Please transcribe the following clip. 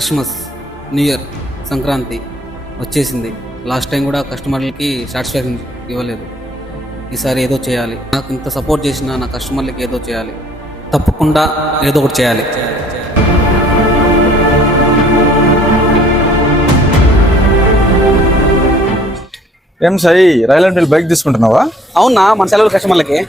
Christmas, new year, Sankranti వచ్చేసింది. Last time కూడా కస్టమర్లకి satisfaction ఇవ్వలేదు. ఈసారి ఏదో చేయాలి. నాకు ఇంత సపోర్ట్ చేసిన నా కస్టమర్లకి ఏదో చేయాలి. తప్పకుండా ఏదో ఒకటి చేయాలి. ఏం సాయి, రాయల్ ఎన్ఫీల్డ్ బైక్ తీసుకుంటున్నావా? అవునా, మన సెలవులు కస్టమర్లకి